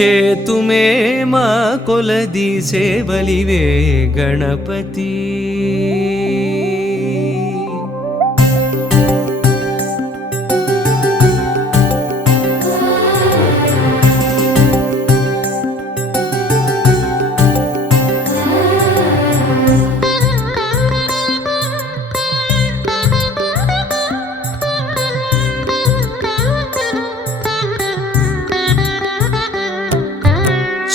చేతుమే మా కొలది సేవలివే గణపతి.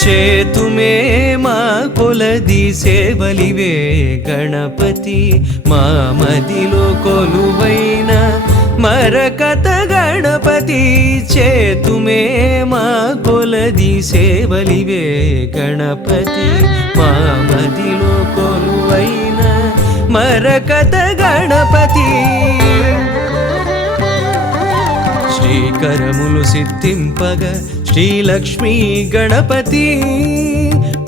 చేతుమే మా కొలది సేవలివే గణపతి. మా మదిలో కొలువైన మరకత గణపతి. చేతుమే మా కొలది సేవలివే గణపతి. మా మదిలో కొలువైన మరకత గణపతి. శ్రీకరములు సిద్ధింపగ శ్రీలక్ష్మీ గణపతి.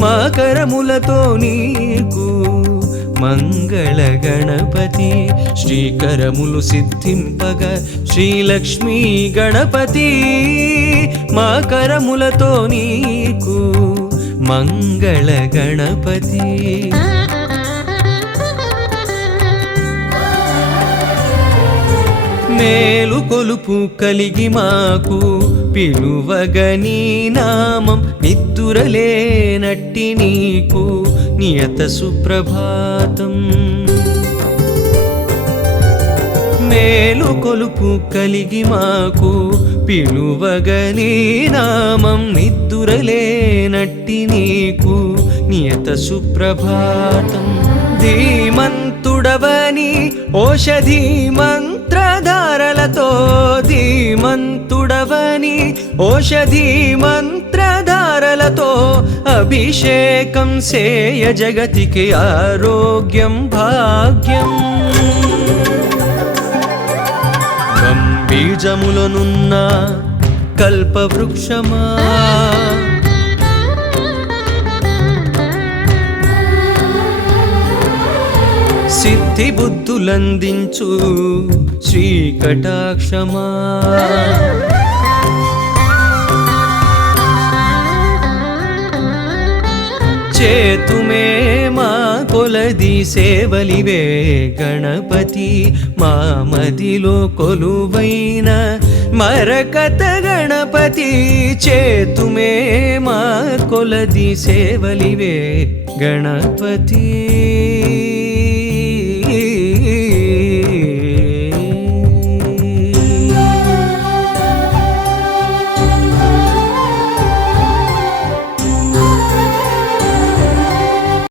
మా కరములతో నీకు మంగళ గణపతి. శ్రీకరములు సిద్ధింపగ శ్రీలక్ష్మీ గణపతి. మా కరములతో నీకు మంగళ గణపతి. మేలు కొలుపు కలిగి మాకు పిలువగని నామం. నిద్దురలేనట్టి నీకు నియత సుప్రభాతం. మేలు కొలుపు కలిగి మాకు పిలువగని నామం. నిద్దురలేనట్టి నీకు నియత సుప్రభాతం. ధీమంతుడవని ఓషధి మంత్రధారలతో. ధీమంతుడవని ఓషధి మంత్రధారలతో. అభిషేకం సేయ జగతికి ఆరోగ్యం భాగ్యం. గంభీజములనున్న కల్పవృక్షమా. సిద్ధి బుద్ధులందించు శ్రీకటాక్షమా. చేతుమే మా కొలది సేవలివే గణపతి. మా మదిలో కొలువైన మరకత గణపతి. చేతుమే మా కొలది సేవలివే గణపతి.